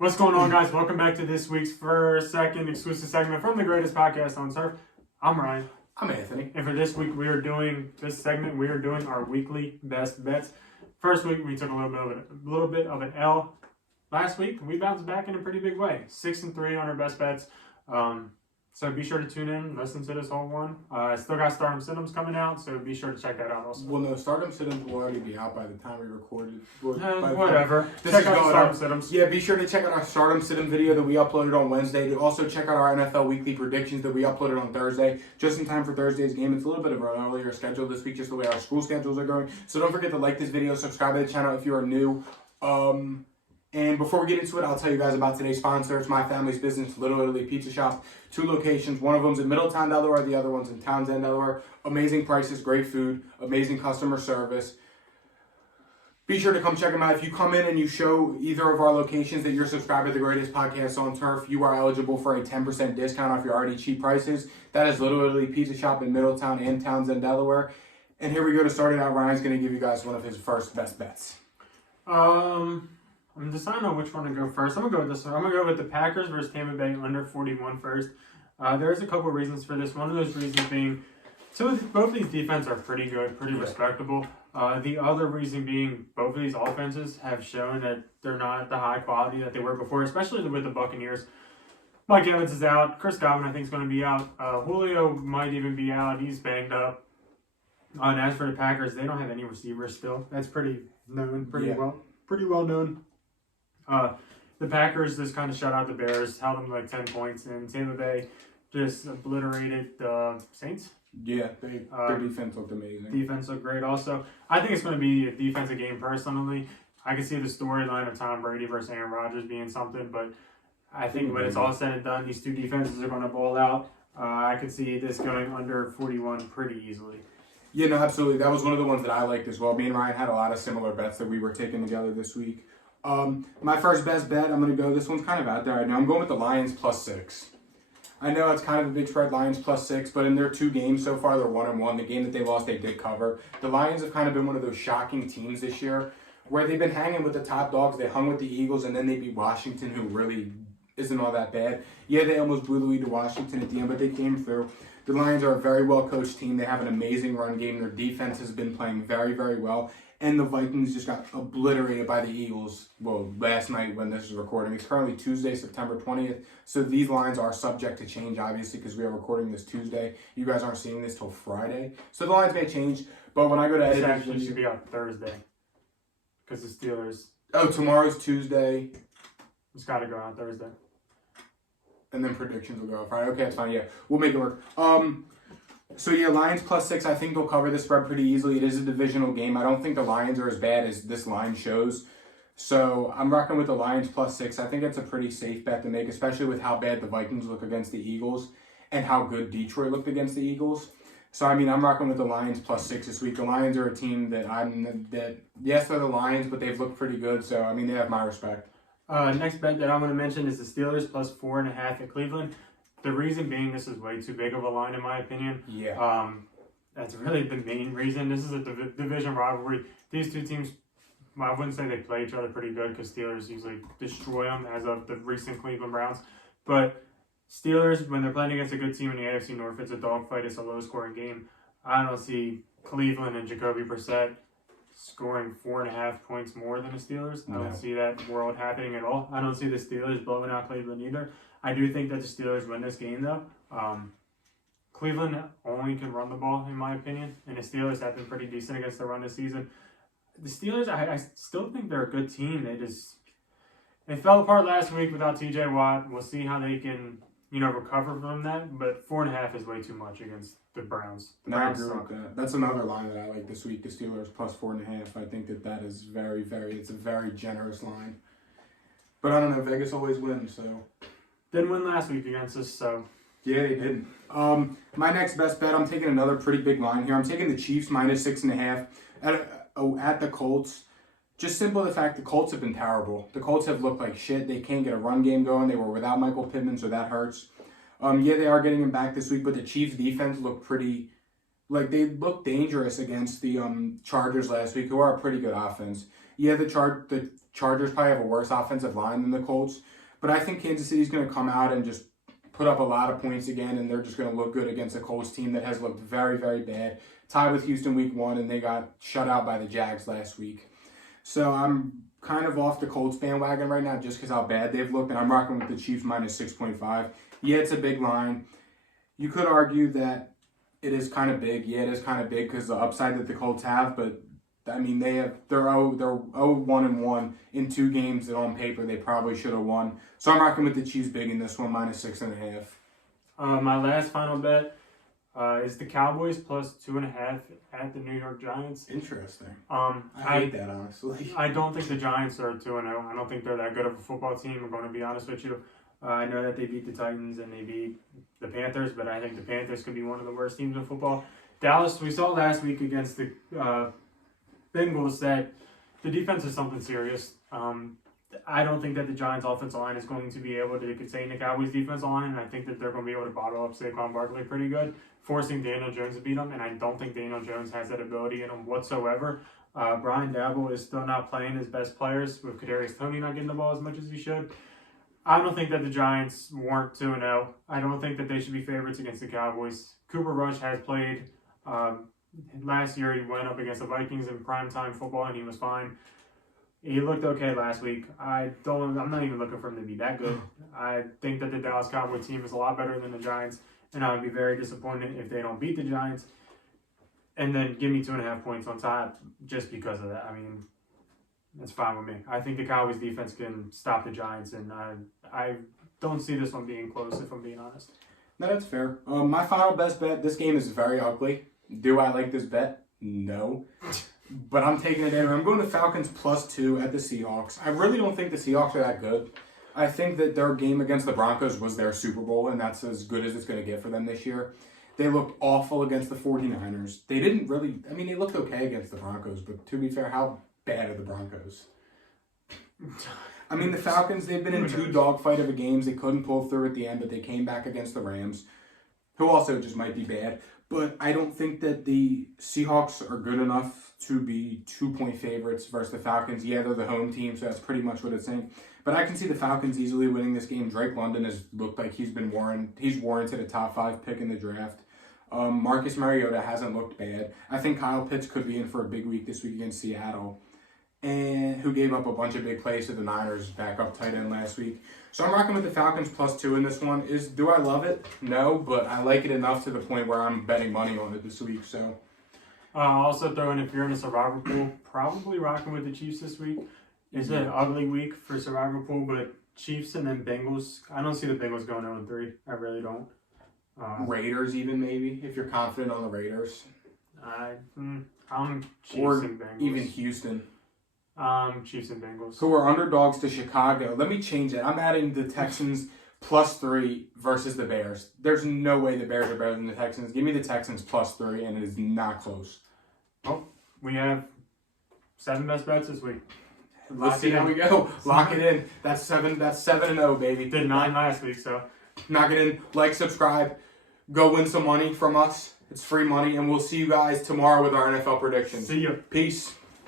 What's going on, guys? Welcome back to this week's second exclusive segment from the greatest podcast on turf. I'm Ryan. I'm Anthony. And for this week, we are doing our weekly best bets. First week, we took a little bit of an L. Last week, we bounced back in a pretty big way. 6-3 on our best bets. So be sure to tune in, listen to this whole one. I still got Stardom Siddums coming out, so be sure to check that out also. Well, no, Stardom Siddums will already be out by the time we recorded. Whatever. Check out Stardom Siddums. Yeah, be sure to check out our Stardom Siddum video that we uploaded on Wednesday. Also check out our NFL weekly predictions that we uploaded on Thursday, just in time for Thursday's game. It's a little bit of an earlier schedule this week, just the way our school schedules are going. So don't forget to like this video, subscribe to the channel if you are new. And before we get into it, I'll tell you guys about today's sponsor. It's my family's business, Little Italy Pizza Shop. 2 locations. One of them's in Middletown, Delaware. The other one's in Townsend, Delaware. Amazing prices, great food, amazing customer service. Be sure to come check them out. If you come in and you show either of our locations that you're subscribed to the greatest podcast on turf, you are eligible for a 10% discount off your already cheap prices. That is Little Italy Pizza Shop in Middletown and Townsend, Delaware. And here we go to start it out. Ryan's going to give you guys one of his first best bets. I'm deciding on which one to go first. I'm going to go with this one. I'm going to go with the Packers versus Tampa Bay under 41 first. There's a couple reasons for this. One of those reasons being, both of these defenses are pretty good, pretty respectable. The other reason being, both of these offenses have shown that they're not at the high quality that they were before, especially with the Buccaneers. Mike Evans is out. Chris Godwin, I think, is going to be out. Julio might even be out. He's banged up. And as for the Packers, they don't have any receivers still. That's pretty known, pretty well known. The Packers just kind of shut out the Bears, held them like 10 points, and Tampa Bay just obliterated the Saints. Yeah, their defense looked amazing. Defense looked great also. I think it's going to be a defensive game personally. I can see the storyline of Tom Brady versus Aaron Rodgers being something, but I think when it's all said and done, these two defenses are going to ball out. I could see this going under 41 pretty easily. Yeah, no, absolutely. That was one of the ones that I liked as well. Me and Ryan had a lot of similar bets that we were taking together this week. My first best bet, I'm going to go, this one's kind of out there right now. I'm going with the Lions +6. I know it's kind of a big spread, Lions +6, but in their 2 games so far, they're 1-1. The game that they lost, they did cover. The Lions have kind of been one of those shocking teams this year where they've been hanging with the top dogs. They hung with the Eagles, and then they beat Washington, who really isn't all that bad. Yeah, they almost blew the lead to Washington at the end, but they came through. The Lions are a very well-coached team. They have an amazing run game. Their defense has been playing very, very well. And the Vikings just got obliterated by the Eagles, well, last night when this is recording. It's currently Tuesday, September 20th. So these lines are subject to change, obviously, because we are recording this Tuesday. You guys aren't seeing this till Friday. So the lines may change. But when I go to edit... This actually should be on Thursday. Because the Steelers... Oh, tomorrow's Tuesday. It's got to go on Thursday. And then predictions will go on Friday. Okay, that's fine. Yeah, we'll make it work. So yeah, Lions +6, I think they'll cover the spread pretty easily. It is a divisional game. I don't think the Lions are as bad as this line shows. So I'm rocking with the Lions +6. I think it's a pretty safe bet to make, especially with how bad the Vikings look against the Eagles and how good Detroit looked against the Eagles. So, I mean, I'm rocking with the Lions +6 this week. The Lions are a team yes, they're the Lions, but they've looked pretty good. So, I mean, they have my respect. Next bet that I'm going to mention is the Steelers +4.5 at Cleveland. The reason being, this is way too big of a line in my opinion. Yeah. That's really the main reason. This is a division rivalry. These two teams, I wouldn't say they play each other pretty good because Steelers usually destroy them as of the recent Cleveland Browns. But Steelers, when they're playing against a good team in the AFC North, it's a dogfight. It's a low-scoring game. I don't see Cleveland and Jacoby Brissett scoring 4.5 points more than the Steelers. I don't see that world happening at all. I don't see the Steelers blowing out Cleveland either. I do think that the Steelers win this game, though. Cleveland only can run the ball, in my opinion, and the Steelers have been pretty decent against the run this season. The Steelers, I still think they're a good team. They fell apart last week without TJ We'll see how they can, recover from that. But 4.5 is way too much against the Browns. I agree with that. That's another line that I like this week. The Steelers +4.5. I think that is it's a very generous line. But I don't know. Vegas always wins, so. Didn't win last week against us, so. Yeah, they didn't. My next best bet, I'm taking another pretty big line here. I'm taking the Chiefs -6.5 at the Colts. Just simple the fact the Colts have been terrible. The Colts have looked like shit. They can't get a run game going. They were without Michael Pittman, so that hurts. Yeah, they are getting him back this week, but the Chiefs defense looked they looked dangerous against the Chargers last week, who are a pretty good offense. Yeah, the Chargers probably have a worse offensive line than the Colts, but I think Kansas City's going to come out and just put up a lot of points again, and they're just going to look good against a Colts team that has looked very, very bad. Tied with Houston week 1, and they got shut out by the Jags last week. So I'm kind of off the Colts bandwagon right now just because how bad they've looked, and I'm rocking with the Chiefs minus 6.5. Yeah, it's a big line. You could argue that it is kind of big. Yeah, it is kind of big because the upside that the Colts have, but I mean, they're 0-1-1 in 2 games that on paper they probably should have won. So I'm rocking with the Chiefs big in this one, minus 6.5. My last final bet is the Cowboys plus 2.5 at the New York Giants. Interesting. I hate that, honestly. I don't think the Giants are 2-0. I don't think they're that good of a football team. I'm going to be honest with you. I know that they beat the Titans and they beat the Panthers, but I think the Panthers could be one of the worst teams in football. Dallas, we saw last week against the Bengals that the defense is something serious. I don't think that the Giants' offensive line is going to be able to contain the Cowboys' defensive line, and I think that they're going to be able to bottle up Saquon Barkley pretty good, forcing Daniel Jones to beat him, and I don't think Daniel Jones has that ability in him whatsoever. Brian Dabble is still not playing his best players, with Kadarius Toney not getting the ball as much as he should. I don't think that the Giants weren't 2-0. I don't think that they should be favorites against the Cowboys. Cooper Rush has played. Last year, he went up against the Vikings in primetime football, and he was fine. He looked okay last week. I'm not even looking for him to be that good. I think that the Dallas Cowboys team is a lot better than the Giants, and I would be very disappointed if they don't beat the Giants. And then give me 2.5 points on top just because of that. I mean, that's fine with me. I think the Cowboys defense can stop the Giants, and I don't see this one being close, if I'm being honest. No, that's fair. My final best bet, this game is very ugly. Do I like this bet? No. But I'm taking it in. I'm going to Falcons plus 2 at the Seahawks. I really don't think the Seahawks are that good. I think that their game against the Broncos was their Super Bowl, and that's as good as it's going to get for them this year. They looked awful against the 49ers. They didn't really, I mean, they looked okay against the Broncos, but to be fair, how bad are the Broncos? I mean, the Falcons, they've been in 2 dogfight of games. They couldn't pull through at the end, but they came back against the Rams, who also just might be bad. But I don't think that the Seahawks are good enough to be 2-point favorites versus the Falcons. Yeah, they're the home team, so that's pretty much what it's saying. But I can see the Falcons easily winning this game. Drake London has looked like he's warranted a top 5 pick in the draft. Marcus Mariota hasn't looked bad. I think Kyle Pitts could be in for a big week this week against Seattle, and who gave up a bunch of big plays to the Niners backup tight end last week. So I'm rocking with the Falcons plus 2 in this one. Do I love it? No, but I like it enough to the point where I'm betting money on it this week. So also throw in, if you're in a survivor pool, probably rocking with the Chiefs this week. It's an ugly week for survivor pool, but Chiefs and then Bengals. I don't see the Bengals going 0-3. I really don't. Raiders even maybe, if you're confident on the Raiders. I'm Chiefs or and Bengals. Even Houston. Chiefs and Bengals. Who are underdogs to Chicago. Let me change it. I'm adding the Texans plus 3 versus the Bears. There's no way the Bears are better than the Texans. Give me the Texans plus 3, and it is not close. Oh, we have 7 best bets this week. Let's see how we go. Lock it in. That's 7-0, baby. Did 9 last week, so knock it in. Like, subscribe. Go win some money from us. It's free money, and we'll see you guys tomorrow with our NFL predictions. See you. Peace.